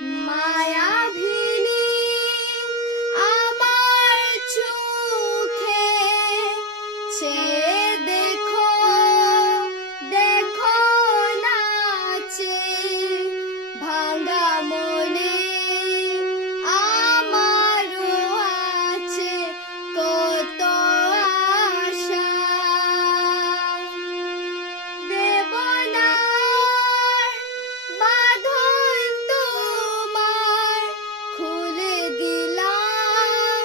মায়াভিনী আমার চোখে চেয়ে দেখো, দেখো নাচে ভাঙা মনে আমারও আছে কত আশা। দেবনার বাঁধন তোমার খুলে দিলাম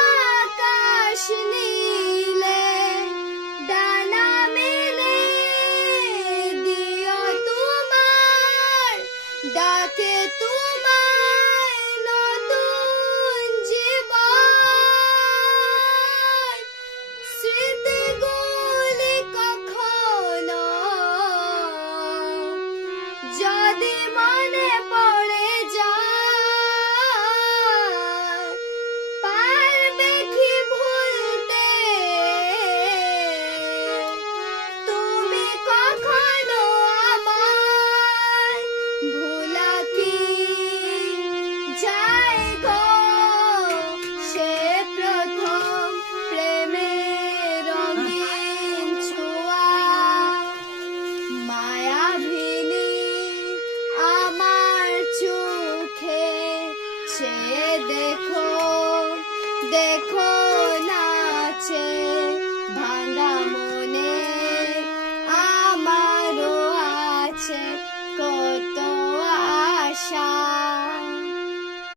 আকাশ নীলে, ডানা মেলে দিও তোমার ডাকে তোমায় নতুন জীবন। স্মৃতিগুলি কখনো যদি মনে পড়ে যায়, পারবে কি ভুলতে তুমি কখনো আমায়? ভোলা কি যায় গো সে প্রথম প্রেমের রঙিন ছোঁয়া। মায়াভিনী আমার চোখে চেয়ে দেখো, দেখো নাচে ভাঙা